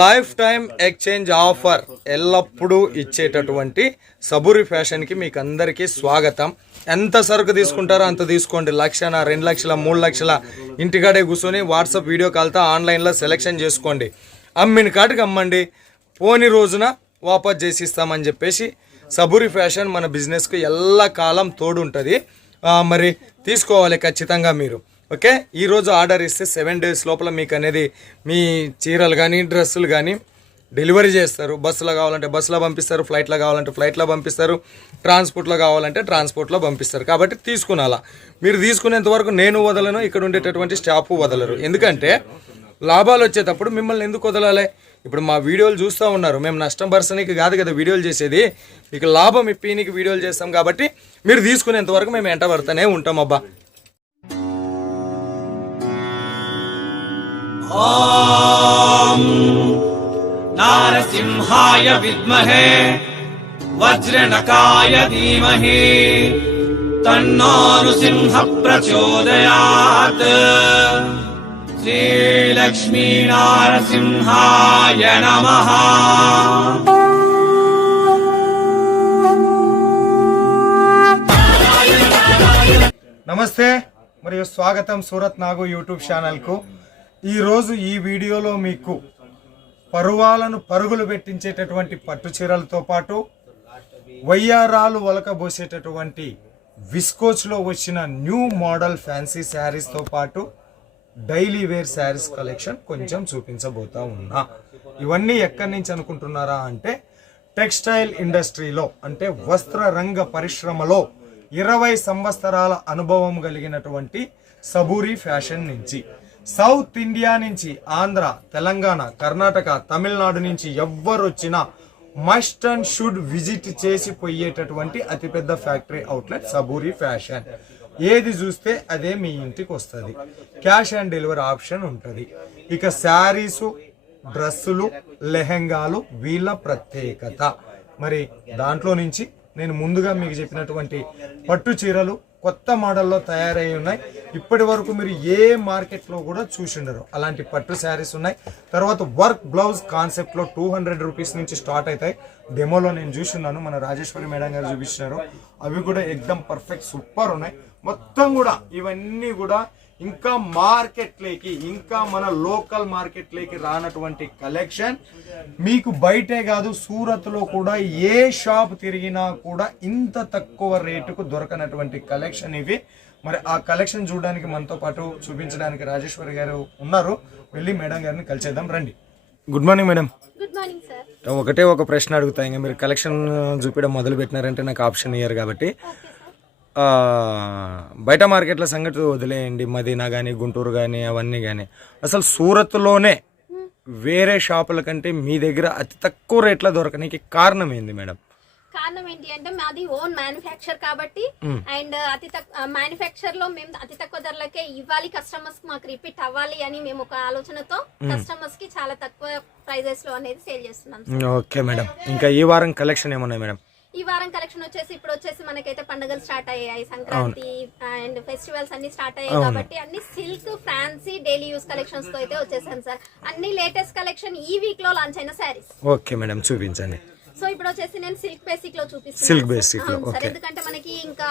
Life time exchange offer ఎల్లప్పుడూ ఇచ్చేటటువంటి సబూరి ఫ్యాషన్కి మీకు అందరికీ స్వాగతం. ఎంత సరుకు తీసుకుంటారో అంత తీసుకోండి. 1,00,000, 2 లక్షల, 3 లక్షల ఇంటికాడే కూర్చొని వాట్సాప్ వీడియో కాల్తో ఆన్లైన్లో సెలెక్షన్ చేసుకోండి. అమ్మిన కాటికి అమ్మండి, పోని రోజున వాపస్ చేసి ఇస్తామని చెప్పేసి సబూరి ఫ్యాషన్ మన బిజినెస్కు ఎల్లకాలం తోడు ఉంటుంది. మరి తీసుకోవాలి ఖచ్చితంగా మీరు. ఓకే, ఈరోజు ఆర్డర్ ఇస్తే 7 days లోపల మీకు అనేది మీ చీరలు కానీ డ్రెస్సులు కానీ డెలివరీ చేస్తారు. బస్సులో కావాలంటే బస్సులో పంపిస్తారు, ఫ్లైట్లో కావాలంటే ఫ్లైట్లో పంపిస్తారు, ట్రాన్స్పోర్ట్లో కావాలంటే ట్రాన్స్పోర్ట్లో పంపిస్తారు. కాబట్టి తీసుకునాలా. మీరు తీసుకునేంత వరకు నేను వదలను, ఇక్కడ ఉండేటటువంటి స్టాఫ్ వదలరు. ఎందుకంటే లాభాలు వచ్చేటప్పుడు మిమ్మల్ని ఎందుకు వదలాలి? ఇప్పుడు మా వీడియోలు చూస్తూ ఉన్నారు, మేము నష్టం పర్సనికి కాదు కదా వీడియోలు చేసేది, మీకు లాభం ఇప్పీనికి వీడియోలు చేస్తాం. కాబట్టి మీరు తీసుకునేంత వరకు మేము ఎంట పడుతూనే ఉంటాం. అబ్బా ఓం నారసింహాయ విద్మహే వజ్రనకాయ ధీమహి తన్నో నృసింహ ప్రచోదయాత్. శ్రీలక్ష్మీ నారసింహాయ నమః. నమస్తే మరియు స్వాగతం సూరత్ నాగు యూట్యూబ్ ఛానల్కు. ఈరోజు ఈ వీడియోలో మీకు పరువాలను పరుగులు పెట్టించేటటువంటి పట్టు చీరలతో పాటు వయ్యారాలు ఒలకబోసేటటువంటి విస్కోచ్లో వచ్చిన న్యూ మోడల్ ఫ్యాన్సీ శారీస్తో పాటు డైలీ వేర్ శారీస్ కలెక్షన్ కొంచెం చూపించబోతా ఉన్నా. ఇవన్నీ ఎక్కడి నుంచి అనుకుంటున్నారా అంటే టెక్స్టైల్ ఇండస్ట్రీలో అంటే వస్త్ర రంగ పరిశ్రమలో 20 సంవత్సరాల అనుభవం కలిగినటువంటి సబూరి ఫ్యాషన్ నుంచి, సౌత్ ఇండియా నుంచి, ఆంధ్ర, తెలంగాణ, కర్ణాటక, తమిళనాడు నుంచి ఎవ్వరు వచ్చినా మస్ట్ అండ్ షుడ్ విజిట్ చేసి పోయేటటువంటి అతిపెద్ద ఫ్యాక్టరీ అవుట్లెట్ సబూరి ఫ్యాషన్. ఏది చూస్తే అదే మీ ఇంటికి వస్తుంది. క్యాష్ ఆన్ డెలివరీ ఆప్షన్ ఉంటుంది. ఇక శారీసు, డ్రెస్సులు, లెహెంగాలు వీళ్ళ ప్రత్యేకత. మరి దాంట్లో నుంచి నేను ముందుగా మీకు చెప్పినటువంటి పట్టు చీరలు కొత్త మోడల్లో తయారై ఉన్నాయి. ఇప్పటి వరకు మీరు ఏ మార్కెట్లో కూడా చూసిండరు అలాంటి పట్టు శారీస్ ఉన్నాయి. తర్వాత వర్క్ బ్లౌజ్ కాన్సెప్ట్లో 200 రూపీస్ నుంచి స్టార్ట్ అవుతాయి. డెమోలో నేను చూస్తున్నాను, మన రాజేశ్వరి మేడం గారు చూపించినారు. అవి కూడా ఎక్దమ్ పర్ఫెక్ట్ సూపర్ ఉన్నాయి. మొత్తం కూడా ఇవన్నీ కూడా ఇంకా మార్కెట్లోకి, ఇంకా మన లోకల్ మార్కెట్లోకి రానటువంటి కలెక్షన్. మీకు బయటే కాదు సూరత్లో కూడా ఏ షాప్ తిరిగినా కూడా ఇంత తక్కువ రేటుకు దొరకనటువంటి కలెక్షన్ ఇవి. మరి ఆ కలెక్షన్ చూడడానికి మనతో పాటు చూపించడానికి రాజేశ్వరి గారు ఉన్నారు. వెళ్ళి మేడం గారిని కలిసేద్దాం రండి. Good morning madam. Good morning sir. ఒకటే ఒక ప్రశ్న అడుగుతా, ఇంకా మీరు కలెక్షన్ చూపించడం మొదలు పెట్టినారంటే నాకు ఆప్షన్ ఇయ్యారు కాబట్టి బయట మార్కెట్ల సంగతి వదిలేయండి, మదీనా కానీ గుంటూరు కానీ అవన్నీ కానీ, అసలు సూరత్లోనే వేరే షాపుల కంటే మీ దగ్గర అతి తక్కువ రేట్లో దొరకడానికి కారణం ఏంది మేడం? కారణం ఏంటి అంటే మాది ఓన్ మ్యానుఫ్యాక్చర్ కాబట్టి, అండ్ మ్యానుఫ్యాక్చర్ లో మేము అతి తక్కువ ధరలకే ఇవ్వాలి, కస్టమర్స్ మాకు రిపీట్ అవ్వాలి అని మేము ఒక ఆలోచనతో కస్టమర్స్ కి చాలా తక్కువ ప్రైజెస్ లో అనేది సేల్ చేస్తున్నాం. ఓకే మేడం, ఇంకా ఈ వారం కలెక్షన్ ఏమున్నాయి మేడం? ఈ వారం కలెక్షన్ వచ్చేసి ఇప్పుడు వచ్చేసి మనకైతే పండుగలు స్టార్ట్ అయ్యాయి, సంక్రాంతి అండ్ ఫెస్టివల్స్ అన్ని స్టార్ట్ అయ్యాయి కాబట్టి అన్ని silk, fancy, daily use collections తో అయితే వచ్చేసాను సార్. అన్ని లేటెస్ట్ కలెక్షన్ ఈ వీక్ లో లాంచ్ అయిన శారీస్. ఓకే మేడం, చూపించండి. సో ఇప్పుడు వచ్చేసి నేను సిల్క్ బేసిక్ లో చూపిస్తాను. సిల్క్ బేసిక్ లో సార్, ఎందుకంటే మనకి ఇంకా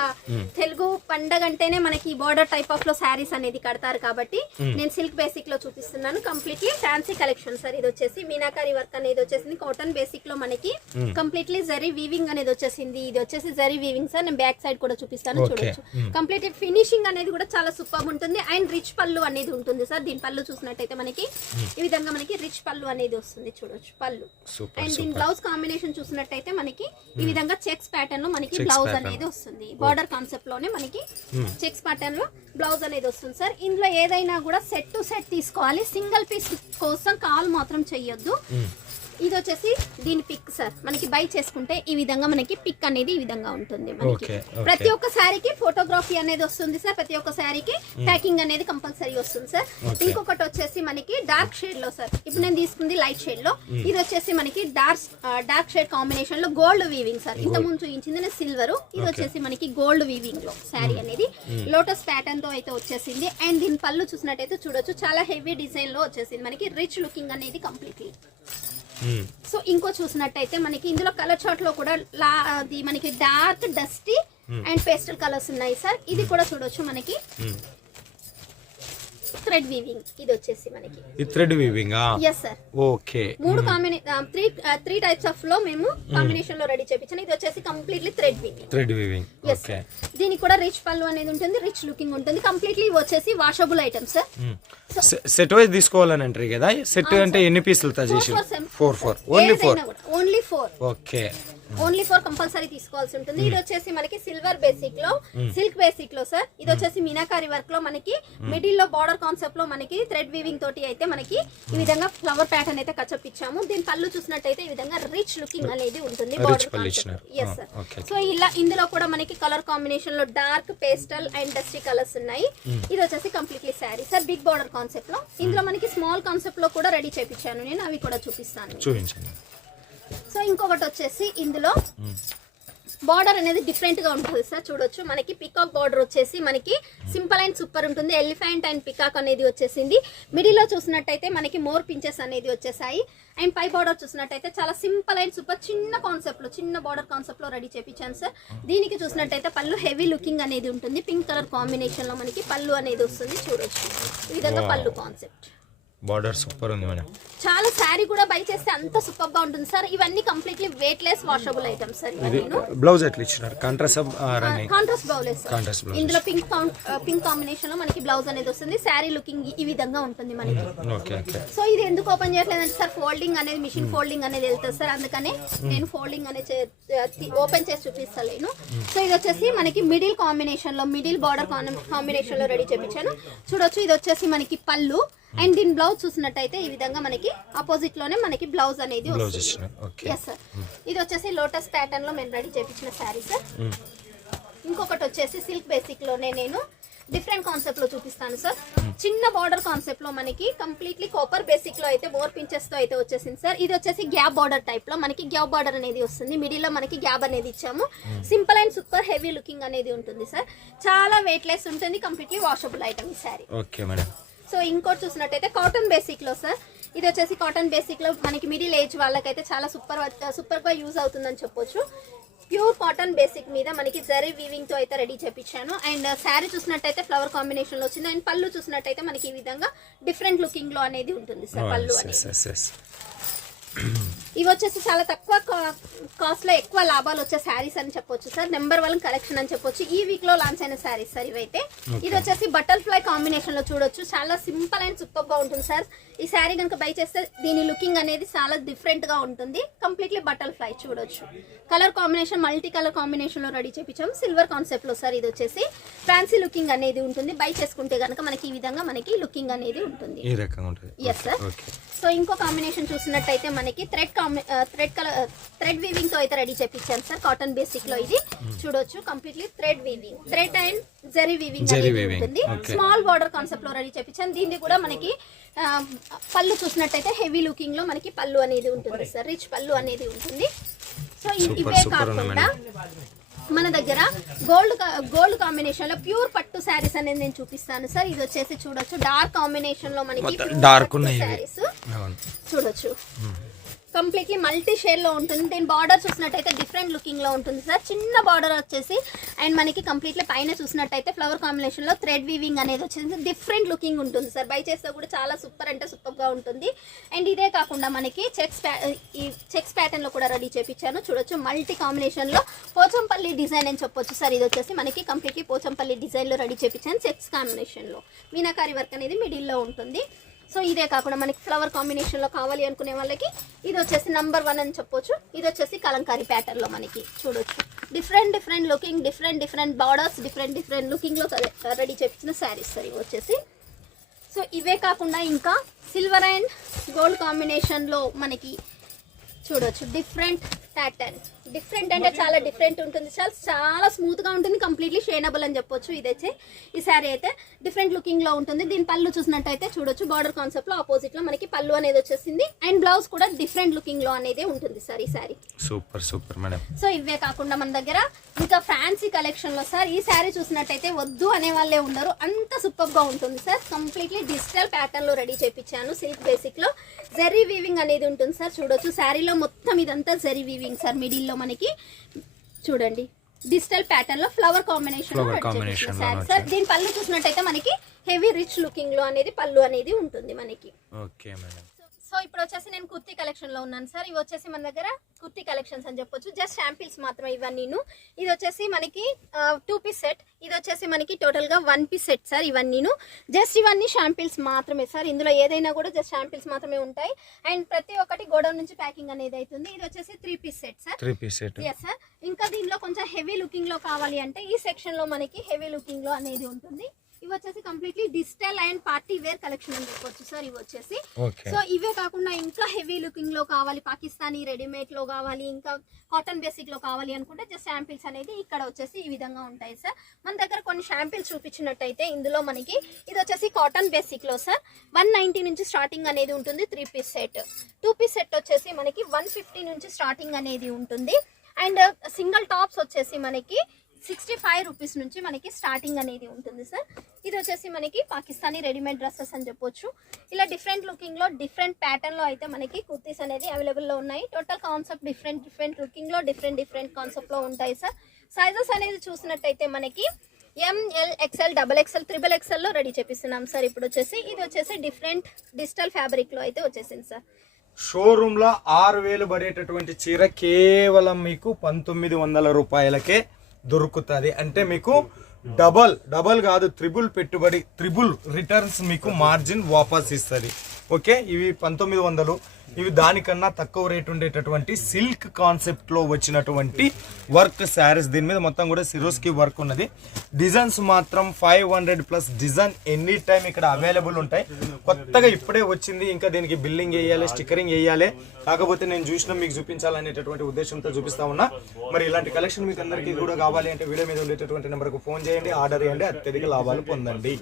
తెలుగు పండగ అంటేనే మనకి బార్డర్ టైప్ ఆఫ్ లో శారీస్ అనేది కడతారు కాబట్టి నేను సిల్క్ బేసిక్ లో చూపిస్తున్నాను. Completely fancy collection sir. ఇది వచ్చేసి మీనాకారి వర్క్ అనేది వచ్చేసింది. కాటన్ బేసిక్ లో మనకి కంప్లీట్లీ జరీ వీవింగ్ అనేది వచ్చేసింది. ఇది వచ్చేసి జరీ వీవింగ్ సార్. నేను బ్యాక్ సైడ్ కూడా చూపిస్తాను, చూడొచ్చు. కంప్లీట్లీ ఫినిషింగ్ అనేది కూడా చాలా సూపర్ ఉంటుంది. అండ్ రిచ్ పళ్ళు అనేది ఉంటుంది సార్. దీని పళ్ళు చూసినట్టయితే మనకి ఈ విధంగా మనకి రిచ్ పళ్ళు అనేది వస్తుంది, చూడొచ్చు పళ్ళు. అండ్ దీని బ్లౌజ్ కాంబినేషన్ చూసినట్టయితే మనకి ఈ విధంగా చెక్స్ ప్యాటర్న్ లో మనకి బ్లౌజ్ అనేది వస్తుంది. బార్డర్ కాన్సెప్ట్ లోనే మనకి చెక్స్ ప్యాటర్న్ లో బ్లౌజ్ అనేది వస్తుంది సార్. ఇందులో ఏదైనా కూడా సెట్ టు సెట్ తీసుకోవాలి, సింగిల్ పీస్ కోసం కాల్ మాత్రం చెయ్యొద్దు. ఇది వచ్చేసి దీని పిక్ సార్, మనకి బై చేసుకుంటే ఈ విధంగా మనకి పిక్ అనేది ఈ విధంగా ఉంటుంది మనకి. ప్రతి ఒక్క శారీకి ఫోటోగ్రఫీ అనేది వస్తుంది సార్, ప్రతి ఒక్క శారీకి ప్యాకింగ్ అనేది కంపల్సరీ వస్తుంది సార్. ఇంకొకటి వచ్చేసి మనకి డార్క్ షేడ్ లో సార్, ఇప్పుడు నేను తీసుకుంది లైట్ షేడ్ లో, ఇది వచ్చేసి మనకి డార్క్ షేడ్ కాంబినేషన్ లో గోల్డ్ వీవింగ్ సార్. ఇంత ముందు చూపించింది నేను సిల్వర్, ఇది వచ్చేసి మనకి గోల్డ్ వీవింగ్ లో శారీ అనేది లోటస్ ప్యాటర్న్ తో అయితే వచ్చేసింది. అండ్ దీని పళ్ళు చూసినట్టయితే చూడొచ్చు, చాలా హెవీ డిజైన్ లో వచ్చేసింది మనకి, రిచ్ లుకింగ్ అనేది కంప్లీట్లీ. సో ఇంకో చూసినట్టయితే మనకి ఇందులో కలర్ చార్ట్ లో కూడా అది మనకి dark dusty and pastel colours ఉన్నాయి సార్. ఇది కూడా చూడొచ్చు మనకి థ్రెడ్ వీవింగ్, ఇది వచ్చేసి మనకి ఈ thread weaving. yes sir. Okay, మూడు త్రీ టైప్స్ ఆఫ్ లో మేము కాంబినేషన్ లో రెడీ చేపించాను. ఇది వచ్చేసి completely thread weaving. yes sir. దీనికి కూడా రిచ్ పళ్ళు అనేది ఉంటుంది, రిచ్ లుకింగ్ ఉంటుంది. కంప్లీట్లీ వచ్చేసి washable item sir. Set wise తీసుకోవాలని అంటారు కదా, సెట్ అంటే ఎన్ని పీసులు చేసి? 4 ఓన్లీ 4. ఓకే, ఓన్లీ 4 కంపల్సరీ తీసుకోవాల్సి ఉంటుంది. ఇది వచ్చేసి మనకి సిల్వర్ బేసిక్ లో, సిల్క్ బేసిక్ లో సార్. ఇది వచ్చేసి మీనాకారి వర్క్ లో మనకి మిడిల్ లో బార్డర్ కాన్సెప్ట్ లో మనకి థ్రెడ్ వీవింగ్ తోటి అయితే మనకి ఈ విధంగా ఫ్లవర్ ప్యాటర్న్ అయితే కచప్ ఇచ్చాము. దీని పళ్ళు చూసినట్టయితే ఈ విధంగా రిచ్ లుకింగ్ అనేది ఉంటుంది border concept. yes sir. So ఇలా ఇందులో కూడా మనకి కలర్ కాంబినేషన్ లో dark pastel and dusty colours ఉన్నాయి. ఇది వచ్చేసి completely sari sir, big border concept లో. ఇందులో మనకి స్మాల్ కాన్సెప్ట్ లో కూడా రెడీ చేపించాను నేను, అవి కూడా చూపిస్తాను. చూపించండి. సో ఇంకొకటి వచ్చేసి ఇందులో బార్డర్ అనేది డిఫరెంట్ గా ఉంటుంది సార్. చూడొచ్చు మనకి పికాక్ బార్డర్ వచ్చేసి మనకి సింపుల్ అండ్ సూపర్ ఉంటుంది. ఎలిఫెంట్ అండ్ పికాక్ అనేది వచ్చేసింది. మిడిల్ లో చూసినట్టయితే మనకి మోర్ పించెస్ అనేది వచ్చేసాయి. అండ్ పై బార్డర్ చూసినట్టయితే చాలా సింపుల్ అండ్ సూపర్ చిన్న కాన్సెప్ట్ లో, చిన్న బార్డర్ కాన్సెప్ట్ లో రెడీ చేపించాను సార్. దీనికి చూసినట్టయితే పళ్ళు హెవీ లుకింగ్ అనేది ఉంటుంది. పింక్ కలర్ కాంబినేషన్ లో మనకి పళ్ళు అనేది వస్తుంది. చూడొచ్చు ఈ విధంగా పళ్ళు కాన్సెప్ట్. బార్డర్ సూపర్ ఉంది మేడం. చాలా శారీ కూడా బై చేస్తే అంత సూపర్ గా ఉంటుంది సార్. ఇవన్నీ completely weight less washable items sir. Blouse ఎట్లా ఇచ్చినారు? Contrast blouse. ఇందులో పింక్ కాంబినేషన్ లో మనకి బ్లౌజ్ అనేది వస్తుంది. శారీ లుకింగ్ ఈ విధంగా ఉంటుంది మనకి. సో ఇది ఎందుకు ఓపెన్ చేయట్లేదంటే సార్, ఫోల్డింగ్ అనేది మిషన్ ఫోల్డింగ్ అనేది వెళ్తుంది సార్, అందుకనే నేను ఫోల్డింగ్ అనేది ఓపెన్ చేసి చూపిస్తలేను. సో ఇది వచ్చేసి మనకి మిడిల్ కాంబినేషన్ లో, మిడిల్ బార్డర్ కాంబినేషన్ లో రెడీ చేపించాను. చూడొచ్చు ఇది వచ్చేసి మనకి పళ్ళు. అండ్ దీని బ్లౌజ్ చూసినట్టయితే ఈ విధంగా మనకి ఆపోజిట్ లోనే మనకి బ్లౌజ్ అనేది వస్తుంది. yes sir. ఇది వచ్చేసి లోటస్ ప్యాటర్న్ లో మేము రెడీ చేపించిన శారీ సార్. ఇంకొకటి వచ్చేసి సిల్క్ బేసిక్ లోనే నేను డిఫరెంట్ కాన్సెప్ట్ లో చూపిస్తాను సార్. చిన్న బార్డర్ కాన్సెప్ట్ లో మనకి కంప్లీట్లీ కాపర్ బేసిక్ లో అయితే మోర్ పించెస్ తో అయితే వచ్చేసింది సార్. ఇది వచ్చేసి గ్యాప్ బార్డర్ టైప్ లో మనకి గ్యాప్ బార్డర్ అనేది వస్తుంది. మిడిల్ లో మనకి గ్యాప్ అనేది ఇచ్చాము. Simple and super heavy looking అనేది ఉంటుంది సార్. చాలా వెయిట్ లెస్ ఉంటుంది, కంప్లీట్లీ వాషబుల్ ఐటమ్ ఈ శారీ. Okay madam. సో ఇంకోటి చూసినట్టయితే కాటన్ బేసిక్ లో సార్, ఇది వచ్చేసి కాటన్ బేసిక్ లో మనకి మిడిల్ ఏజ్ వాళ్ళకైతే చాలా సూపర్ గా యూజ్ అవుతుందని చెప్పొచ్చు. ప్యూర్ కాటన్ బేసిక్ మీద మనకి జరీ వీవింగ్ తో అయితే రెడీ చేపించాను. అండ్ శారీ చూసినట్టయితే ఫ్లవర్ కాంబినేషన్ లో వచ్చింది. అండ్ పళ్ళు చూసినట్టయితే మనకి ఈ విధంగా డిఫరెంట్ లుకింగ్ లో అనేది ఉంటుంది సార్ పళ్ళు అనేది. ఇవి వచ్చేసి చాలా తక్కువ కాస్ట్ లో ఎక్కువ లాభాలు వచ్చే శారీస్ అని చెప్పొచ్చు సార్. నెంబర్ 1 కలెక్షన్ అని చెప్పొచ్చు. ఈ వీక్ లో లాంచ్ అయిన శారీస్ సార్ ఇవైతే. ఇది వచ్చేసి బటర్ఫ్లై కాంబినేషన్ లో చూడొచ్చు, చాలా సింపుల్ అండ్ సూపర్ గా ఉంటుంది సార్. ఈ శారీ కనుక బై చేస్తే దీని లుకింగ్ అనేది చాలా డిఫరెంట్ గా ఉంటుంది. కంప్లీట్లీ బటర్ఫ్లై చూడొచ్చు. Colour combination multi colour combination లో రెడీ చేపించాము. సిల్వర్ కాన్సెప్ట్ లో సార్. ఇది వచ్చేసి ఫ్యాన్సీ లుకింగ్ అనేది ఉంటుంది. బై చేసుకుంటే కనుక మనకి ఈ విధంగా మనకి లుకింగ్ అనేది ఉంటుంది. Yes sir. సో ఇంకో కాంబినేషన్ చూసినట్టయితే మనకి థ్రెడ్ వీవింగ్ తో అయితే రెడీ చేపించాను సార్. కాటన్ బేసిక్ లో ఇది చూడొచ్చు, completely thread weaving, thread and zari weaving ఉంటుంది. స్మాల్ బార్డర్ కాన్సెప్ట్ లో రెడీ చేపించాను. దీన్ని కూడా మనకి పళ్ళు చూసినట్టయితే హెవీ లుకింగ్ లో మనకి పళ్ళు అనేది ఉంటుంది సార్. రిచ్ పళ్ళు అనేది ఉంటుంది. సో ఇవే కాకుండా మన దగ్గర గోల్డ్ కాంబినేషన్ లో ప్యూర్ పట్టు శారీస్ అనేది నేను చూపిస్తాను సార్. ఇది వచ్చేసి చూడొచ్చు డార్క్ కాంబినేషన్ లో మనకి డార్క్ శారీస్ చూడొచ్చు. కంప్లీట్లీ మల్టీ షేడ్ లో ఉంటుంది. దీని బార్డర్ చూసినట్టయితే డిఫరెంట్ లుకింగ్ లో ఉంటుంది సార్. చిన్న బార్డర్ వచ్చేసి అండ్ మనకి కంప్లీట్లీ పైన చూసినట్టయితే ఫ్లవర్ కాంబినేషన్ లో థ్రెడ్ వీవింగ్ అనేది వచ్చేసి డిఫరెంట్ లుకింగ్ ఉంటుంది సార్. బై చేస్తే కూడా చాలా సూపర్ అంటే సూపర్ గా ఉంటుంది. అండ్ ఇదే కాకుండా మనకి చెక్స్ ప్యాటర్న్ లో కూడా రెడీ చేపించాను. చూడొచ్చు మల్టీ కాంబినేషన్ లో పోచంపల్లి డిజైన్ అని చెప్పొచ్చు సార్. ఇది వచ్చేసి మనకి కంప్లీట్లీ పోచంపల్లి డిజైన్ లో రెడీ చేపించాను. చెక్స్ కాంబినేషన్ లో మీనాకారి వర్క్ అనేది మిడిల్ లో ఉంటుంది. సో ఇదే కాకుండా మనకి ఫ్లవర్ కాంబినేషన్ లో కావాలి అనుకునే వాళ్ళకి ఇది వచ్చేసి నంబర్ 1 అని చెప్పొచ్చు. ఇది వచ్చేసి కలంకారీ ప్యాటర్న్ లో మనకి చూడొచ్చు different looking, different borders, different looking లో రెడీ చేపించిన శారీస్ సార్ ఇవి వచ్చేసి. సో ఇవే కాకుండా ఇంకా సిల్వర్ అండ్ గోల్డ్ కాంబినేషన్ లో మనకి చూడొచ్చు డిఫరెంట్ ప్యాటర్న్. డిఫరెంట్ అంటే చాలా డిఫరెంట్ ఉంటుంది, చాలా స్మూత్ గా ఉంటుంది, కంప్లీట్లీ షేనబుల్ అని చెప్పొచ్చు. ఇదైతే ఈ శారీ అయితే డిఫరెంట్ లుకింగ్ లో ఉంటుంది. దీని పళ్ళు చూసినట్టయితే చూడొచ్చు బార్డర్ కాన్సెప్ట్ లో ఆపోజిట్ లో మనకి పళ్ళు అనేది వచ్చేసింది. అండ్ బ్లౌజ్ కూడా డిఫరెంట్ లుకింగ్ లో అనేది ఉంటుంది సార్ ఈ sari. Super super madam. So ఇవే కాకుండా మన దగ్గర ఇంకా ఫ్యాన్సీ కలెక్షన్ లో సార్ ఈ శారీ చూసినట్టయితే వద్దు అనే వాళ్ళే ఉండరు, అంత సూపర్ గా ఉంటుంది సార్. కంప్లీట్లీ డిజిటల్ ప్యాటర్న్ లో రెడీ చేయించాను. సిల్క్ బేసిక్ లో జరీ వీవింగ్ అనేది ఉంటుంది సార్. చూడొచ్చు శారీలో మొత్తం ఇదంతా జరీ వీవింగ్ సార్. మిడిల్ లో మనకి చూడండి డిజిటల్ ప్యాటర్న్ లో ఫ్లవర్ కాంబినేషన్ సార్. దీని పళ్ళు చూసినట్టయితే మనకి హెవీ రిచ్ లుకింగ్ లో అనేది పళ్ళు అనేది ఉంటుంది మనకి. Okay madam. సో ఇప్పుడు వచ్చేసి నేను కుర్తీ కలెక్షన్ లో ఉన్నాను సార్. ఇవి వచ్చేసి మన దగ్గర కుర్తీ కలెక్షన్స్ అని చెప్పొచ్చు. జస్ట్ శాంపిల్స్ మాత్రమే ఇవన్నీ. ఇది వచ్చేసి మనకి 2 పీస్ సెట్, ఇది వచ్చేసి మనకి టోటల్ గా 1 పీస్ సెట్ సార్. ఇవన్నీ జస్ట్ ఇవన్నీ శాంపిల్స్ మాత్రమే సార్. ఇందులో ఏదైనా కూడా జస్ట్ శాంపిల్స్ మాత్రమే ఉంటాయి. అండ్ ప్రతి ఒక్కటి గోడౌన్ నుంచి ప్యాకింగ్ అనేది అవుతుంది. ఇది వచ్చేసి 3 piece set sir. 3 piece set. Yes sir. ఇంకా దీనిలో కొంచెం హెవీ లుకింగ్ లో కావాలి అంటే ఈ సెక్షన్ లో మనకి హెవీ లుకింగ్ లో అనేది ఉంటుంది. ఇవి వచ్చేసి completely digital and party wear collection అని చెప్పొచ్చు సార్. ఇవి వచ్చేసి సో ఇవే కాకుండా ఇంకా హెవీ లుకింగ్ లో కావాలి, పాకిస్తానీ రెడీమేడ్ లో కావాలి, ఇంకా కాటన్ బేసిక్ లో కావాలి అనుకుంటే జస్ట్ శాంపిల్స్ అనేది ఇక్కడ వచ్చేసి ఈ విధంగా ఉంటాయి సార్. మన దగ్గర కొన్ని శాంపిల్స్ చూపించినట్టయితే ఇందులో మనకి ఇది వచ్చేసి కాటన్ బేసిక్ లో సార్ 190 నుంచి స్టార్టింగ్ అనేది ఉంటుంది. 3 పీస్ సెట్. 2 పీస్ సెట్ వచ్చేసి మనకి 150 నుంచి స్టార్టింగ్ అనేది ఉంటుంది. అండ్ సింగిల్ టాప్స్ వచ్చేసి మనకి 65 రూపీస్ నుంచి మనకి స్టార్టింగ్ అనేది ఉంటుంది సార్. ఇది వచ్చేసి మనకి పాకిస్తానీ రెడీమేడ్ డ్రెస్సెస్ అని చెప్పొచ్చు. ఇలా డిఫరెంట్ లుకింగ్ లో డిఫరెంట్ ప్యాటర్న్ లో అయితే మనకి కుర్తీస్ అనేది అవైలబుల్ లో ఉన్నాయి. టోటల్ కాన్సెప్ట్ డిఫరెంట్ లుకింగ్ లో డిఫరెంట్ కాన్సెప్ట్ లో ఉంటాయి సార్. సైజెస్ అనేది చూసినట్టయితే మనకి ML XL XXL XXL లో రెడీ చేపిస్తున్నాం సార్. ఇప్పుడు వచ్చేసి ఇది వచ్చేసి డిఫరెంట్ డిజిటల్ ఫ్యాబ్రిక్ లో అయితే వచ్చేసింది సార్. షోరూమ్ లో 6000 పడేటటువంటి చీర కేవలం మీకు 1900 రూపాయలకే దొరుకుతుంది. అంటే మీకు డబల్ కాదు, త్రిబుల్ పెట్టుబడి, త్రిబుల్ రిటర్న్స్ మీకు మార్జిన్ వాపస్ ఇస్తుంది. ఓకే, ఇవి 1900. ఇవి దానికన్నా తక్కువ రేట్ ఉండేటటువంటి సిల్క్ కాన్సెప్ట్ లో వచ్చినటువంటి వర్క్ శారీస్. దీని మీద మొత్తం కూడా సిరోస్కి వర్క్ ఉన్నది. డిజైన్స్ మాత్రం 500+ డిజైన్ ఎనీ టైం ఇక్కడ అవైలబుల్ ఉంటాయి. కొత్తగా ఇప్పుడే వచ్చింది, ఇంకా దీనికి బిల్లింగ్ వేయాలి, స్టిక్కరింగ్ వేయాలి. కాకపోతే నేను చూసిన మీకు చూపించాలనేటటువంటి ఉద్దేశంతో చూపిస్తా ఉన్నా. మరి ఇలాంటి కలెక్షన్ మీకు అందరికీ కూడా కావాలి అంటే వీడియో మీద ఉండేటటువంటి నెంబర్కు ఫోన్ చేయండి, ఆర్డర్ చేయండి, అత్యధిక లాభాలు పొందండి.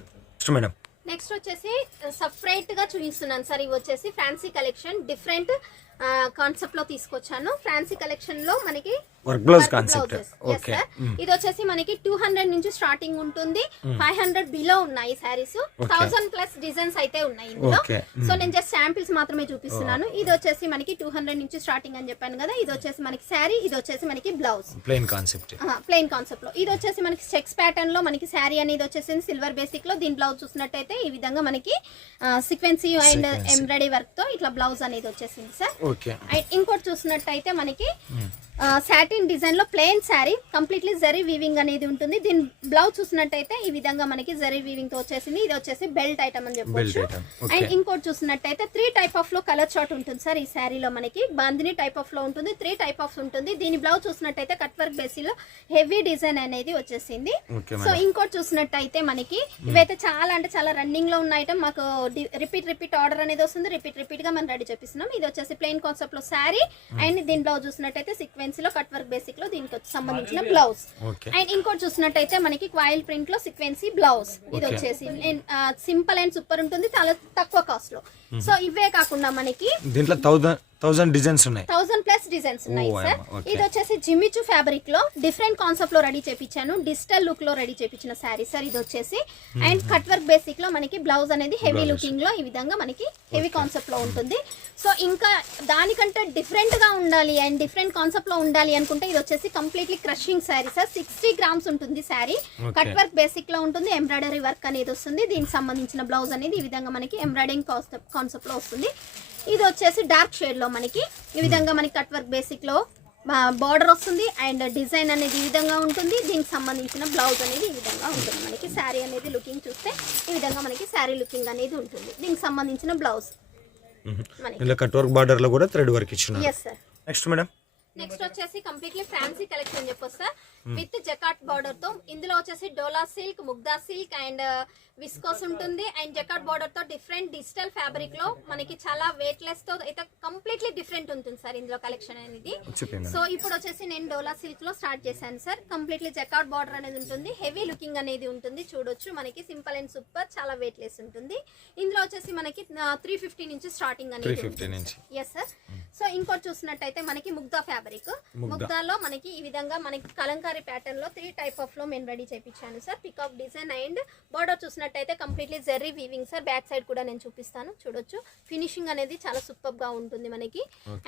మేడం నెక్స్ట్ వచ్చేసి సపరేట్ గా చూపిస్తున్నాను సార్. ఇవి వచ్చేసి ఫ్యాన్సీ కలెక్షన్ డిఫరెంట్ కాన్సెప్ట్ లో తీసుకొచ్చాను. ఫ్యాన్సీ కలెక్షన్ లో మనకి వర్క్ బ్లౌజ్ కాన్సెప్ట్. ఓకే, ఇది వచ్చేసి మనకి 200 నుంచి స్టార్టింగ్ ఉంటుంది. 500 బిలో ఉన్నాయి సారీస్. 1000+ డిజైన్స్ అయితే ఉన్నాయి ఇందులో. సో నేను జస్ట్ శాంపిల్స్ మాత్రమే చూపిస్తున్నాను. ఇది వచ్చేసి మనకి 200 నుంచి స్టార్టింగ్ అని చెప్పాను కదా. ఇది వచ్చేసి మనకి శారీ, ఇది వచ్చేసి మనకి blouse plain concept. Plain concept లో ఇది వచ్చేసి మనకి చెక్స్ ప్యాటర్న్ లో మనకి శారీ అనేది వచ్చేసి సిల్వర్ బేసిక్ లో. దీని బ్లౌజ్ చూసినట్టయితే ఈ విధంగా మనకి సీక్వెన్సీ అండ్ ఎంబ్రాయిడరీ వర్క్ తో ఇట్లా బ్లౌజ్ అనేది వచ్చేసింది సార్. ఇంకోటి చూసినట్టయితే మనకి సాటిన్ డిజైన్ లో plain sari, completely zari weaving అనేది ఉంటుంది. దీని బ్లౌజ్ చూసినట్టయితే ఈ విధంగా మనకి జరీ వీవింగ్ తో వచ్చేసింది. ఇది వచ్చేసి బెల్ట్ ఐటమ్ అని చెప్పొచ్చు. అండ్ ఇంకోటి చూసినట్టయితే 3 టైప్ ఆఫ్ లో కలర్ చార్ట్ ఉంటుంది సార్. ఈ శారీలో మనకి బాందిని టైప్ ఆఫ్ లో ఉంటుంది, 3 టైప్ ఆఫ్ ఉంటుంది. దీని బ్లౌజ్ చూసినట్టయితే కట్ వర్క్ బేసిస్ లో హెవీ డిజైన్ అనేది వచ్చేసింది. సో ఇంకోటి చూసినట్టయితే మనకి ఇవైతే చాలా అంటే చాలా రన్నింగ్ లో ఉన్న ఐటమ్. మాకు రిపీట్ ఆర్డర్ అనేది వస్తుంది. రిపీట్ గా మనం రెడీ చేపిస్తున్నాం. ఇది వచ్చేసి ప్లెయిన్ కాన్సెప్ట్ లో శారీ. అండ్ దీని బ్లౌజ్ చూసినట్టయితే సీక్వెన్స్ లో కట్ వర్క్ బేసిక్ లో దీనికి సంబంధించిన బ్లౌజ్. అండ్ ఇంకోటి చూసినట్టయితే మనకి క్వాయిల్ ప్రింట్ లో సీక్వెన్సీ బ్లౌజ్. ఇది వచ్చేసి సింపుల్ అండ్ సూపర్ ఉంటుంది, చాలా తక్కువ కాస్ట్ లో. సో ఇవే కాకుండా మనకి దీంట్లో 1000 డిజైన్స్ ఉన్నాయి. 1000+ డిజైన్స్ ఉన్నాయి సార్. ఇది వచ్చేసి జిమ్మిచు ఫ్యాబ్రిక్ లో డిఫరెంట్ కాన్సెప్ట్ లో రెడీ చేపించాను. డిజిటల్ లుక్ లో రెడీ చేపించిన శారీ సార్ ఇది వచ్చేసి. అండ్ కట్ వర్క్ బేసిక్ లో మనకి బ్లౌజ్ అనేది హెవీ లుకింగ్ లో ఈ విధంగా మనకి హెవీ కాన్సెప్ట్ లో ఉంటుంది. సో ఇంకా దానికంటే డిఫరెంట్ గా ఉండాలి అండ్ డిఫరెంట్ కాన్సెప్ట్ లో ఉండాలి అనుకుంటే ఇది వచ్చేసి completely crushing sari sir. 60 grams ఉంటుంది శారీ. కట్ వర్క్ బేసిక్ లో ఉంటుంది, ఎంబ్రాయిడరీ వర్క్ అనేది వస్తుంది. దీనికి సంబంధించిన బ్లౌజ్ అనేది ఈ విధంగా మనకి ఎంబ్రాయిడరింగ్ కాన్సెప్ట్ లో వస్తుంది. ఇది వచ్చేసి డార్క్ షేడ్ లో మనకి ఈ విధంగా మనకి కట్ వర్క్ బేసిక్ లో బార్డర్ వస్తుంది. అండ్ డిజైన్ అనేది ఈ విధంగా ఉంటుంది. దీనికి సంబంధించిన బ్లౌజ్ అనేది ఈ విధంగా ఉంటుంది. మనకి శారీ అనేది లుకింగ్ చూస్తే ఈ విధంగా మనకి శారీ లుకింగ్ అనేది ఉంటుంది. దీనికి సంబంధించిన బ్లౌజ్ ఇలా కట్ వర్క్ బార్డర్ లో కూడా థ్రెడ్ వర్క్ ఇచ్చున్నారు. Yes sir. Next madam next వచ్చేసి కంప్లీట్లీ ఫ్యాన్సీ కలెక్షన్ చెప్పొచ్చు సార్ విత్ జకాట్ బార్డర్ తో. ఇందులో వచ్చేసి Dola silk, Mugdha silk and viscose ఉంటుంది అండ్ జకాట్ బార్డర్ తో డిఫరెంట్ డిజిటల్ ఫ్యాబ్రిక్ లో మనకి చాలా వెయిట్ లెస్ తో అయితే కంప్లీట్లీ డిఫరెంట్ ఉంటుంది సార్ ఇందులో కలెక్షన్ అనేది. సో ఇప్పుడు వచ్చేసి నేను డోలా సిల్క్ లో స్టార్ట్ చేశాను సార్. కంప్లీట్లీ జకాట్ బార్డర్ అనేది ఉంటుంది, హెవీ లుకింగ్ అనేది ఉంటుంది. చూడొచ్చు మనకి సింపుల్ అండ్ సూపర్, చాలా వెయిట్ లెస్ ఉంటుంది. ఇందులో వచ్చేసి మనకి 350 నుంచి స్టార్టింగ్ అనేది. Yes sir. సో ఇంకోటి చూసినట్టయితే మనకి ముగ్దా ఫ్యాబ్రిక్, ముగ్దాలో మనకి ఈ విధంగా మనకి కలంకారీ ప్యాటర్న్ లో 3 టైప్ ఆఫ్ లో నేను రెడీ చేయించాను sir. Peacock design and border చూసినట్టయితే completely zari weaving sir. Back side కూడా నేను చూపిస్తాను. చూడొచ్చు ఫినిషింగ్ అనేది చాలా సూపర్ గా ఉంటుంది మనకి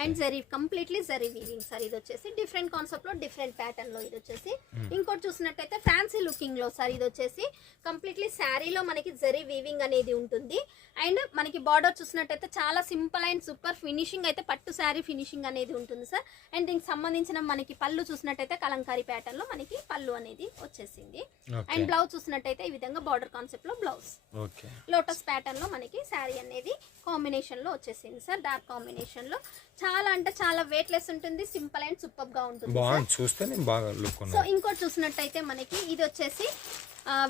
and Jerry completely zari weaving sir. ఇది వచ్చేసి డిఫరెంట్ కాన్సెప్ట్ లో డిఫరెంట్ ప్యాటర్న్ లో ఇది వచ్చేసి. ఇంకోటి చూసినట్టయితే ఫ్యాన్సీ లుకింగ్ లో సార్. ఇది వచ్చేసి కంప్లీట్లీ శారీలో మనకి జెర్రీ వీవింగ్ అనేది ఉంటుంది అండ్ మనకి బార్డర్ చూసినట్టయితే చాలా సింపుల్ అండ్ సూపర్ ఫినిషింగ్ అయితే పట్టు శారీ ఫినిషింగ్ అనేది ఉంటుంది సార్. అండ్ దీనికి సంబంధించిన మనకి పళ్ళు చూసినట్టయితే కలంకారీ ప్యాటర్న్ లో మనకి పళ్ళు అనేది వచ్చేసింది. అండ్ బ్లౌజ్ చూసినట్టయితే ఈ విధంగా బార్డర్ కాన్సెప్ట్ లో బ్లౌజ్ లోటస్ ప్యాటర్న్ లో మనకి శారీ అనేది కాంబినేషన్ లో వచ్చేసింది సార్. డార్క్ కాంబినేషన్ లో చాలా అంటే చాలా వెయిట్ లెస్ ఉంటుంది, సింపుల్ అండ్ సూపర్ గా ఉంటుంది. సో ఇంకోటి చూసినట్టయితే మనకి ఇది వచ్చేసి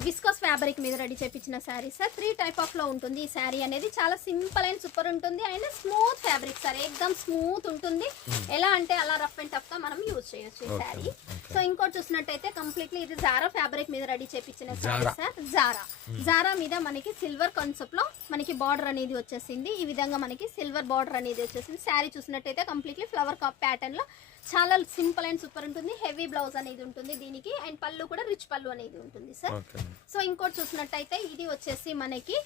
విస్కోస్ ఫ్యాబ్రిక్ మీద రెడీ చేయించిన శారీ సార్. 3 టైప్ ఆఫ్ లో ఉంటుంది ఈ శారీ అనేది. చాలా సింపుల్ అండ్ సూపర్ ఉంటుంది అండ్ స్మూత్ ఫ్యాబ్రిక్ సార్. ఎక్దమ్ స్మూత్ ఉంటుంది, ఎలా అంటే అలా రఫ్ అండ్ టఫ్ గా మనం యూజ్ చేయొచ్చు ఈ శారీ. సో ఇంకోటి చూసినట్టయితే కంప్లీట్లీ ఇది జారా ఫ్యాబ్రిక్ మీద రెడీ చేయించిన శారీ సార్. జారా మీద మనకి సిల్వర్ కాన్సెప్ట్ లో మనకి బార్డర్ అనేది వచ్చేసింది. ఈ విధంగా మనకి సిల్వర్ బార్డర్ అనేది వచ్చేసింది. శారీ చూసినట్టయితే కంప్లీట్లీ ఫ్లవర్ కాప్ ప్యాటర్న్ లో చాలా సింపుల్ అండ్ సూపర్ ఉంటుంది. హెవీ బ్లౌజ్ అనేది ఉంటుంది దీనికి అండ్ పళ్ళు కూడా రిచ్ పళ్ళు అనేది ఉంటుంది సార్. సో ఇంకోటి చూసినట్టయితే ఇది వచ్చేసి మనకి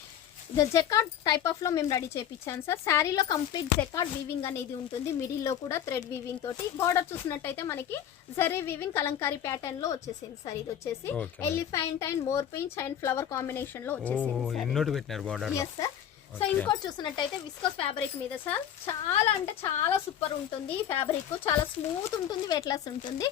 జెకార్డ్ టైప్ ఆఫ్ లో మేము రెడీ చేయించాను సార్. శారీలో కంప్లీట్ జెకార్డ్ వీవింగ్ అనేది ఉంటుంది, మిడిల్ లో కూడా థ్రెడ్ వీవింగ్ తోటి. బార్డర్ చూసినట్టయితే మనకి జరీ వీవింగ్ కలంకారీ ప్యాటర్న్ లో వచ్చేసింది సార్. ఇది వచ్చేసి elephant and more pinch and flower combination లో వచ్చేసింది. Yes sir. సో ఇంకోటి చూసినట్టయితే విస్కోస్ ఫ్యాబ్రిక్ మీద సార్ చాలా అంటే చాలా సూపర్ ఉంటుంది. ఫ్యాబ్రిక్ చాలా స్మూత్ ఉంటుంది, వెయిట్ లెస్ ఉంటుంది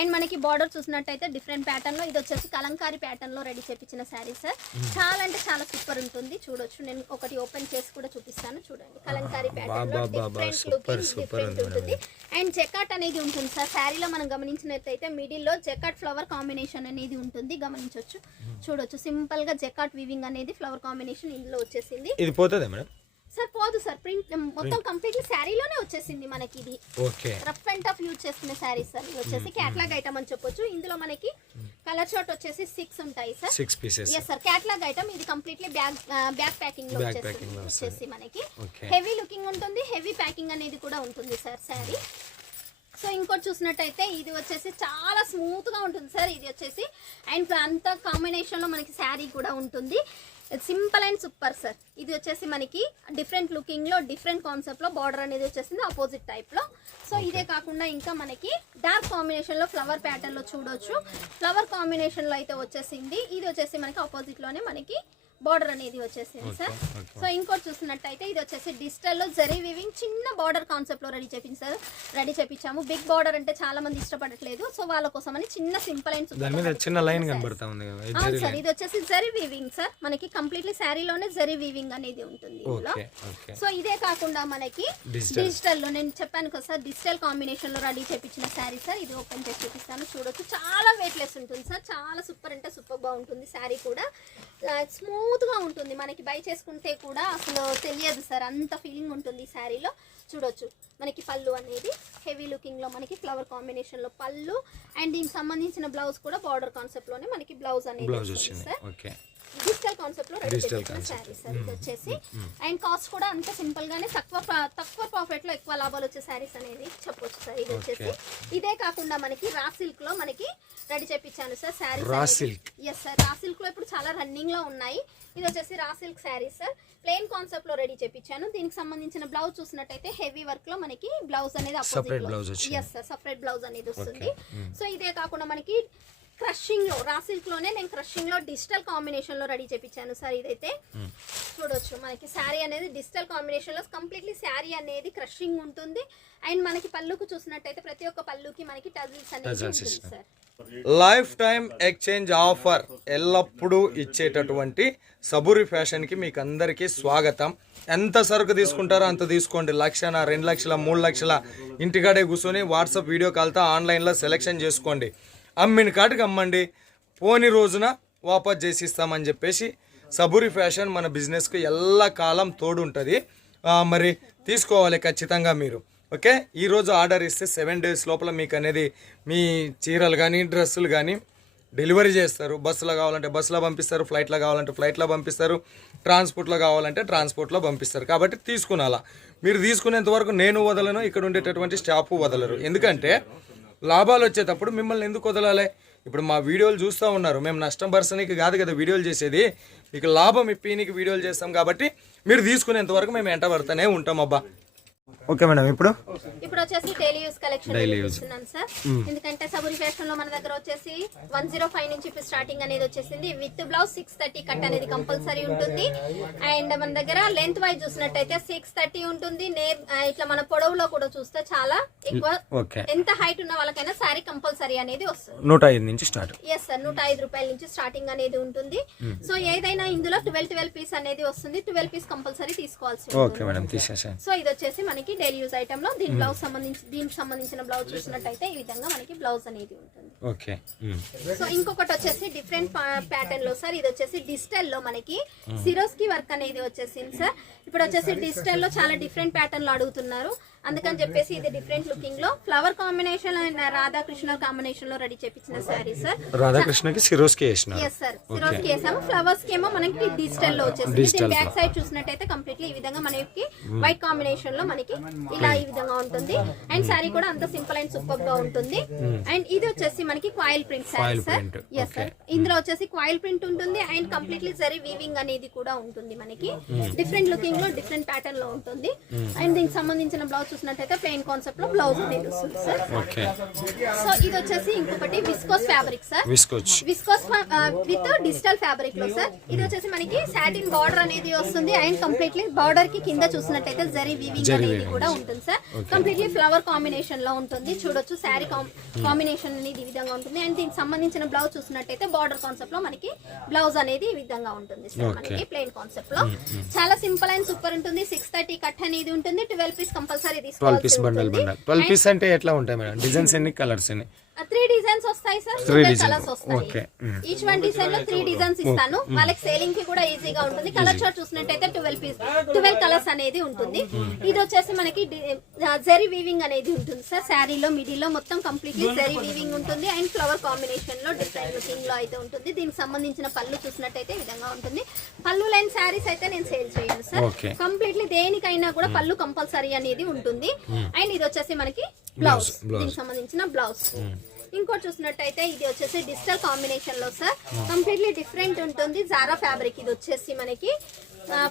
అండ్ మనకి బార్డర్ చూసినట్టయితే డిఫరెంట్ ప్యాటర్న్ లో ఇది వచ్చేసి కలంకారీ ప్యాటర్న్ లో రెడీ చేయించిన శారీ సార్. చాలా అంటే చాలా సూపర్ ఉంటుంది. చూడొచ్చు, నేను ఒకటి ఓపెన్ చేసి కూడా చూపిస్తాను. చూడండి కలంకారీ ప్యాటర్న్ లో డిఫరెంట్ లుకింగ్ డిఫరెంట్ ఉంటుంది అండ్ జకాట్ అనేది ఉంటుంది సార్. శారీలో మనం గమనించినట్లయితే మిడిల్ లో జకాట్ ఫ్లవర్ కాంబినేషన్ అనేది ఉంటుంది, గమనించవచ్చు. చూడొచ్చు సింపుల్ గా జకాట్ వీవింగ్ అనేది ఫ్లవర్ కాంబినేషన్ ఇందులో వచ్చేసింది. సార్ పోదు సార్, ప్రింట్ మొత్తం కంప్లీట్లీ శారీలోనే వచ్చేసింది మనకి. ఇది రఫ్ అండ్ టఫ్ యూజ్ చేసుకునే శారీ సార్. ఇది వచ్చేసి క్యాట్లాగ్ ఐటమ్ అని చెప్పొచ్చు. ఇందులో మనకి కలర్ షార్ట్ వచ్చేసి 6 ఉంటాయి sir. 6 pieces. Yes sir, catalogue item. ఇది కంప్లీట్లీ బ్యాక్ ప్యాకింగ్ లో వచ్చేసి మనకి హెవీ లుకింగ్ ఉంటుంది, హెవీ ప్యాకింగ్ అనేది కూడా ఉంటుంది సార్ శారీ. సో ఇంకోటి చూసినట్టయితే ఇది వచ్చేసి చాలా స్మూత్ గా ఉంటుంది సార్. ఇది వచ్చేసి అండ్ అంత కాంబినేషన్ లో మనకి శారీ కూడా ఉంటుంది. Simple and super sir. ఇది వచ్చేసి మనకి డిఫరెంట్ లుకింగ్ లో డిఫరెంట్ కాన్సెప్ట్ లో బార్డర్ అనేది వచ్చేసింది ఆపోజిట్ టైప్ లో. సో ఇదే కాకుండా ఇంకా మనకి డార్క్ కాంబినేషన్ లో ఫ్లవర్ ప్యాటర్న్ లో చూడొచ్చు. ఫ్లవర్ కాంబినేషన్ లో అయితే వచ్చేసింది. ఇది వచ్చేసి మనకి ఆపోజిట్ లోనే మనకి బార్డర్ అనేది వచ్చేసింది సార్. సో ఇంకోటి చూసినట్టయితే ఇది వచ్చేసి డిజిటల్ లో జరీ వీవింగ్ చిన్న బార్డర్ కాన్సెప్ట్ లో రెడీ చేపించాము. బిగ్ బార్డర్ అంటే చాలా మంది ఇష్టపడట్లేదు, సో వాళ్ళ కోసం అని చిన్న సింపుల్ అండ్ చిన్న లైన్ కనబడుతుంది సార్. ఇది వచ్చేసి జరీ వీవింగ్ సార్. మనకి కంప్లీట్లీ శారీలోనే జరీ వీవింగ్ అనేది ఉంటుంది ఇందులో. సో ఇదే కాకుండా మనకి డిజిటల్ లో నేను చెప్పాను కదా సార్, డిజిటల్ కాంబినేషన్ లో రెడీ చేపించిన శారీ సార్. ఇది ఓపెన్ చేసి చూపిస్తాను. చూడొచ్చు చాలా వెయిట్ లెస్ ఉంటుంది సార్. చాలా సూపర్ అంటే సూపర్ బాగుంటుంది శారీ కూడా. స్మూత్ గా ఉంటుంది, మనకి బై చేసుకుంటే కూడా అసలు తెలియదు సార్, అంత ఫీలింగ్ ఉంటుంది ఈ శారీలో. చూడొచ్చు మనకి పళ్ళు అనేది హెవీ లుకింగ్ లో మనకి ఫ్లవర్ కాంబినేషన్ లో పళ్ళు అండ్ దీనికి సంబంధించిన బ్లౌజ్ కూడా బార్డర్ కాన్సెప్ట్ లోనే మనకి బ్లౌజ్ అనేది వచ్చింది సార్. డిజిటల్ కాన్సెప్ట్ లో రెడీ చేసిన శారీ సార్. ఇది వచ్చేసి అండ్ కాస్ట్ కూడా అంత సింపుల్ గానే తక్కువ ప్రాఫిట్ లో ఎక్కువ లాభాలు వచ్చే శారీస్ అనేది చెప్పొచ్చు సార్. ఇది వచ్చేసి ఇదే కాకుండా మనకి రా సిల్క్ లో మనకి రెడీ చేయించాను sir saris. Yes sir, raw silk లో ఇప్పుడు చాలా రన్నింగ్ లో ఉన్నాయి. ఇది వచ్చేసి raw silk saris sir. Plain concept లో రెడీ చేయించాను. దీనికి సంబంధించిన బ్లౌజ్ చూసినట్టయితే హెవీ వర్క్ లో మనకి బ్లౌజ్ అనేది అపోజిట్ లో. ఎస్ సార్, సపరేట్ బ్లౌజ్ అనేది వస్తుంది. సో ఇదే కాకుండా మనకి క్రషింగ్ లో రా సిల్క్ లోనే నేను క్రషింగ్ లో డిజిటల్ కాంబినేషన్ లో రెడీ చేపించాను సార్. ఇదైతే చూడొచ్చు మనకి శారీ అనేది డిజిటల్ కాంబినేషన్ లో కంప్లీట్లీ శారీ అనేది క్రషింగ్ ఉంటుంది. అండ్ మనకి పళ్ళుకు చూసినట్టయితే ప్రతి ఒక్క పళ్ళుకి మనకి టజిల్స్ అనేది ఉంటుంది sir. Life time exchange offer ఎల్లప్పుడూ ఇచ్చేటటువంటి సబూరి ఫ్యాషన్కి మీకు అందరికీ స్వాగతం. ఎంత సరుకు తీసుకుంటారో అంత తీసుకోండి. 1,00,000, 2 లక్షల, 3 లక్షల ఇంటికాడే కూర్చొని వాట్సాప్ వీడియో కాల్తో ఆన్లైన్లో సెలెక్షన్ చేసుకోండి. అమ్మిన కాటికి అమ్మండి, పోని రోజున వాపస్ చేసి ఇస్తామని చెప్పేసి సబూరి ఫ్యాషన్ మన బిజినెస్కి ఎల్లకాలం తోడు ఉంటుంది. మరి తీసుకోవాలి ఖచ్చితంగా మీరు. ఓకే, ఈరోజు ఆర్డర్ ఇస్తే 7 days లోపల మీకు అనేది మీ చీరలు కానీ డ్రెస్సులు కానీ డెలివరీ చేస్తారు. బస్సులో కావాలంటే బస్సులో పంపిస్తారు, ఫ్లైట్లో కావాలంటే ఫ్లైట్లో పంపిస్తారు, ట్రాన్స్పోర్ట్లో కావాలంటే ట్రాన్స్పోర్ట్లో పంపిస్తారు. కాబట్టి తీసుకునాలా. మీరు తీసుకునేంత వరకు నేను వదలను, ఇక్కడ ఉండేటటువంటి స్టాఫ్ వదలరు. ఎందుకంటే లాభాలు వచ్చేటప్పుడు మిమ్మల్ని ఎందుకు వదలాలి? ఇప్పుడు మా వీడియోలు చూస్తూ ఉన్నారు, మేము నష్టం పర్సన్కి కాదు కదా వీడియోలు చేసేది, మీకు లాభం ఇప్పి వీడియోలు చేస్తాం. కాబట్టి మీరు తీసుకునేంత వరకు మేము ఎంట పడుతూనే ఉంటాం అబ్బా. ఓకే మేడం, ఇప్పుడు వచ్చేసి డైలీ యూస్ కలెక్షన్ చూపిస్తున్నాను సార్. ఎందుకంటే సబూరి ఫ్యాషన్ లో మన దగ్గర వచ్చేసి 105 నుంచి ఇప్పుడు స్టార్టింగ్ అనేది వచ్చేసింది. విత్ బ్లౌజ్ 630 కట్ అనేది కంపల్సరీ ఉంటుంది. అండ్ మన దగ్గర లెంత్ వైజ్ చూసినట్టయితే 630 ఉంటుంది. ఇట్లా మన పొడవులో కూడా చూస్తే చాలా ఎక్కువ, ఎంత హైట్ ఉన్న వాళ్ళకైనా సారీ కంపల్సరీ అనేది వస్తుంది. 105 నుంచి స్టార్ట్. ఎస్ సార్, 105 రూపాయల నుంచి స్టార్టింగ్ అనేది ఉంటుంది. సో ఏదైనా ఇందులో 12 పీస్ అనేది వస్తుంది. 12 పీస్ కంపల్సరీ తీసుకోవాల్సి ఉంటుంది. సో ఇది వచ్చేసి మనకి డైలీ యూజ్ ఐటమ్ లో దీనికి సంబంధించిన బ్లౌజ్ చూసినట్టయితే ఈ విధంగా మనకి బ్లౌజ్ అనేది ఉంటుంది. ఓకే. సో ఇంకొకటి వచ్చేసి డిఫరెంట్ ప్యాటర్న్ లో సార్. ఇది వచ్చేసి డిజిటల్ లో మనకి సిరోస్కి వర్క్ అనేది వచ్చేసింది సార్. ఇప్పుడు వచ్చేసి డిజిటల్ లో చాలా డిఫరెంట్ ప్యాటర్న్ లో అడుగుతున్నారు, అందుకని చెప్పేసి ఇది డిఫరెంట్ లుకింగ్ లో flower combination and Radhakrishna combination లో రెడీ చేపించిన సారీ సార్. రాధాకృష్ణకి సిరోస్కి వేసిన. ఎస్ సార్, సిరోస్కి వేసాము. ఫ్లవర్స్ కి ఏమో మనకి డిజిటల్ లో వచ్చేసింది. దీని బ్యాక్ సైడ్ చూసినట్టయితే కంప్లీట్లీ ఈ విధంగా మనకి వైట్ కాంబినేషన్ లో మనకి ఇలా ఈ విధంగా ఉంటుంది. అండ్ సారీ కూడా అంత సింపుల్ అండ్ సూపర్ గా ఉంటుంది. అండ్ ఇది వచ్చేసి మనకి coil print sari sir. Yes sir, ఇందులో వచ్చేసి కాయిల్ ప్రింట్ ఉంటుంది అండ్ కంప్లీట్లీ జరీ వీవింగ్ అనేది కూడా ఉంటుంది. మనకి డిఫరెంట్ లుకింగ్ లో డిఫరెంట్ ప్యాటర్న్ లో ఉంటుంది. అండ్ దీనికి సంబంధించిన బ్లౌజ్ చూసినట్టయితే ప్లెయిన్ కాన్సెప్ట్ లో బ్లౌజ్ అనేది వస్తుంది సార్. సో ఇది వచ్చేసి ఇంకొకటి viscose fabric sir. Viscose with digital fabric లో సార్. ఇది వచ్చేసి మనకి సాటిన్ బార్డర్ అనేది వస్తుంది. అండ్ కంప్లీట్లీ బార్డర్ కి కింద చూసినట్టయితే జరీ వీవింగ్ అనేది కూడా ఉంటుంది సార్. కంప్లీట్లీ ఫ్లవర్ కాంబినేషన్ లో ఉంటుంది. చూడొచ్చు శారీ కాంబినేషన్ అనేది ఈ విధంగా ఉంటుంది. అండ్ దీనికి సంబంధించిన బ్లౌజ్ చూసినట్టయితే బార్డర్ కాన్సెప్ట్ లో మనకి బ్లౌజ్ అనేది ఈ విధంగా ఉంటుంది సార్. మనకి ప్లెయిన్ కాన్సెప్ట్ లో చాలా సింపుల్ అండ్ సూపర్ ఉంటుంది. 630 కట్ అనేది ఉంటుంది. 12 piece compulsory 12 piece bundle. 12 piece అంటే ఎట్లా ఉంటాయి మేడం? డిజైన్స్ ఎన్ని, కలర్స్ ఎన్ని? 3 డిజైన్స్ వస్తాయి సార్. 3 కలర్స్ వస్తాయి. ఈచ్ వన్ డిజైన్ లో 3 డిజైన్స్ ఇస్తాను. వాళ్ళకి సేలింగ్ కి కూడా ఈజీగా ఉంటుంది. కలర్ చార్ట్ చూసినట్టయితే 12 కలర్స్ అనేది ఉంటుంది. ఇది వచ్చేసి మనకి జరీ వీవింగ్ అనేది ఉంటుంది సార్. శారీలో మిడిల్ లో మొత్తం కంప్లీట్లీ జరీ వీవింగ్ ఉంటుంది. అండ్ ఫ్లవర్ కాంబినేషన్ లో డిఫరెంట్ లుకింగ్ లో అయితే ఉంటుంది. దీనికి సంబంధించిన పళ్ళు చూసినట్టయితే ఈ విధంగా ఉంటుంది. పళ్ళు లైన్ శారీస్ అయితే నేను సేల్ చేయను సార్. కంప్లీట్లీ దేనికైనా కూడా పళ్ళు కంపల్సరీ అనేది ఉంటుంది. అండ్ ఇది వచ్చేసి మనకి బ్లౌజ్, దీనికి సంబంధించిన బ్లౌజ్. ఇంకోటి చూసినట్టయితే ఇది వచ్చేసి డిజిటల్ కాంబినేషన్ లో సార్. కంప్లీట్లీ డిఫరెంట్ ఉంటుంది. జారా ఫ్యాబ్రిక్ ఇది వచ్చేసి మనకి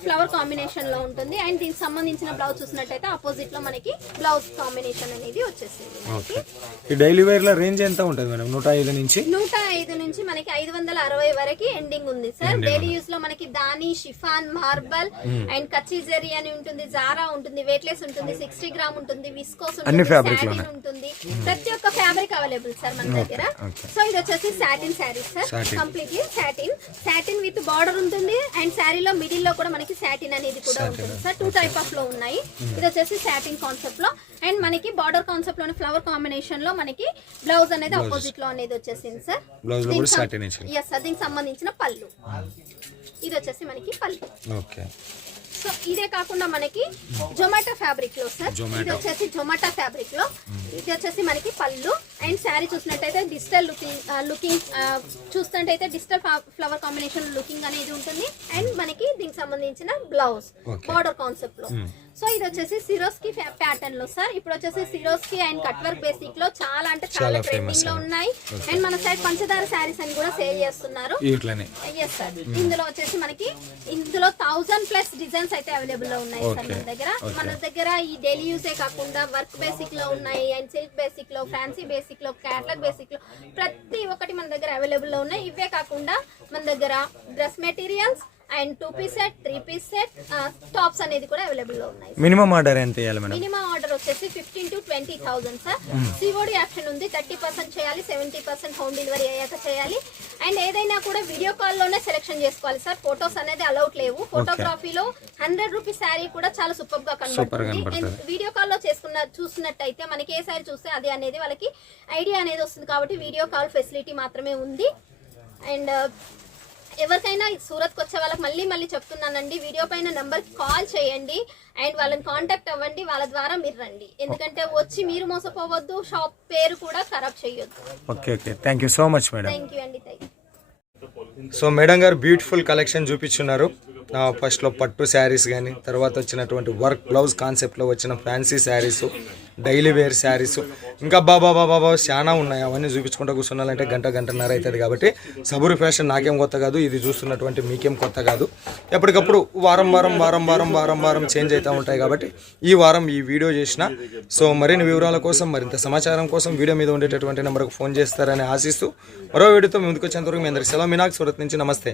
ఫ్లవర్ కాంబినేషన్ లో ఉంటుంది. అండ్ దీనికి సంబంధించిన బ్లౌజ్ చూసినట్టయితే ఆపోజిట్ లో మనకి బ్లౌజ్ కాంబినేషన్ అనేది వచ్చేసింది. ఈ డైలీ వేర్ లో రేంజ్ ఎంత ఉంటుంది మేడం? 105 నుంచి మనకి 560 వరకు ఎండింగ్ ఉంది సార్. డైలీ యూస్ లో మనకి దాని, షిఫాన్, మార్బల్ అండ్ కచ్చి జరీ అని ఉంటుంది. జారా ఉంటుంది, వెయిట్లెస్ ఉంటుంది, 60 గ్రామ్ ఉంటుంది, విస్కోస్ ఉంటుంది, సాటిన్ ఉంటుంది. ప్రతి ఒక్క ఫ్యాబ్రిక్ అవైలబుల్ సార్ మన దగ్గర. సో ఇది వచ్చేసి satin sari sir. Completely satin with border ఉంటుంది. అండ్ శారీలో మిడిల్ లో కూడా మనకి సాటిన్ అనేది కూడా ఉంటుంది సార్. 2 టైప్ ఆఫ్ లో ఉన్నాయి. ఇది వచ్చేసి సాటిన్ కాన్సెప్ట్ లో. అండ్ మనకి బార్డర్ కాన్సెప్ట్ లోని ఫ్లవర్ కాంబినేషన్ లో మనకి బ్లౌజ్ అనేది ఆపోజిట్ లో అనేది వచ్చేసింది సార్. ఎస్ సార్, దీనికి సంబంధించిన పళ్ళు. ఇది వచ్చేసి మనకి పళ్ళు. సో ఇదే కాకుండా మనకి జొమాటో ఫ్యాబ్రిక్ లో సార్. ఇది వచ్చేసి జొమాటో ఫ్యాబ్రిక్ లో. ఇది వచ్చేసి మనకి పళ్ళు. అండ్ శారీ చూసినట్టయితే డిజిటల్ లుకింగ్ చూసినట్టయితే డిజిటల్ ఫ్లవర్ కాంబినేషన్ లుకింగ్ అనేది ఉంటుంది. అండ్ మనకి దీనికి సంబంధించిన బ్లౌజ్ బార్డర్ కాన్సెప్ట్ లో. సో ఇది వచ్చేసి సిరోస్కి ప్యాటర్న్ లో సార్. ఇప్పుడు వచ్చేసి Swarovski and cut work basic లో చాలా అంటే చాలా ట్రెండింగ్ లో ఉన్నాయి. అండ్ మన సైడ్ పంచదార శారీస్ అని కూడా సేల్ చేస్తున్నారు. ఎస్ సార్, ఇందులో వచ్చేసి మనకి 1000+ డిజైన్స్ అయితే అవైలబుల్ లో ఉన్నాయి సార్ మన దగ్గర. మన దగ్గర ఈ డైలీ యూసే కాకుండా వర్క్ బేసిక్ లో ఉన్నాయి. అండ్ అండ్ సిల్క్ బేసిక్ లో, ఫ్యాన్సీ బేసిక్ లో, క్యాట్లాగ్ బేసిక్ లో ప్రతి ఒక్కటి మన దగ్గర అవైలబుల్ లో ఉన్నాయి. ఇవే కాకుండా మన దగ్గర dress materials and 2-piece set, 3-piece set, tops అనేది కూడా అవైలబుల్ లో ఉన్నాయి. మినిమం ఆర్డర్ ఎంత ఇవ్వాలి మేడం? మినిమం ఆర్డర్ వచ్చేసి 15,000 to 20,000 సార్. సిఓడి ఆప్షన్ ఉంది. 30% చేయాలి, 70% హోమ్ డెలివరీ అయ్యాక చేయాలి. అండ్ ఏదైనా కూడా వీడియో కాల్ లోనే సెలెక్షన్ చేసుకోవాలి సార్. ఫోటోస్ అనేది అలౌట్ లేవు. ఫోటోగ్రఫీలో 100 రూపీస్ శారీ కూడా చాలా సూపర్ గా కనబడుతుంది. వీడియో కాల్ లో చూస్తున్నట్టయితే మనకి ఏ శారీ చూస్తే అది అనేది వాళ్ళకి ఐడియా అనేది వస్తుంది. కాబట్టి వీడియో కాల్ ఫెసిలిటీ మాత్రమే ఉంది. అండ్ ఎవరికైనా సూరత్కి వచ్చే వాళ్ళకి మళ్ళీ చెప్తున్నానండి, వీడియో పైన నెంబర్కి కాల్ చేయండి అండ్ వాళ్ళని కాంటాక్ట్ అవ్వండి. వాళ్ళ ద్వారా మీరు రండి. ఎందుకంటే వచ్చి మీరు మోసపోవద్దు, షాప్ పేరు కూడా ఖరాబ్ చేయొద్దు. Okay, thank you so much madam. Thank you అండి. సో మేడం గారు బ్యూటిఫుల్ కలెక్షన్ చూపించున్నారు. ఫస్ట్లో పట్టు శారీస్ కానీ, తర్వాత వచ్చినటువంటి వర్క్ బ్లౌజ్ కాన్సెప్ట్లో వచ్చిన fancy saris, daily wear saris, ఇంకా బాబా చాలా ఉన్నాయి. అవన్నీ చూపించుకుంటూ కూర్చున్నాలంటే గంటన్నర అవుతుంది. కాబట్టి సబూరి ఫ్యాషన్ నాకేం కొత్త కాదు, ఇది చూస్తున్నటువంటి మీకేం కొత్త కాదు. ఎప్పటికప్పుడు వారం చేంజ్ అవుతూ ఉంటాయి. కాబట్టి ఈ వారం ఈ వీడియో చేసిన. సో మరిన్ని వివరాల కోసం, మరింత సమాచారం కోసం వీడియో మీద ఉండేటటువంటి నెంబర్కు ఫోన్ చేస్తారని ఆశిస్తూ మరో వీడియోతో ముందుకు వచ్చేంతవరకు మీ అందరికీ సెలవు. మీనాక్ సూరత్ నుంచి నమస్తే.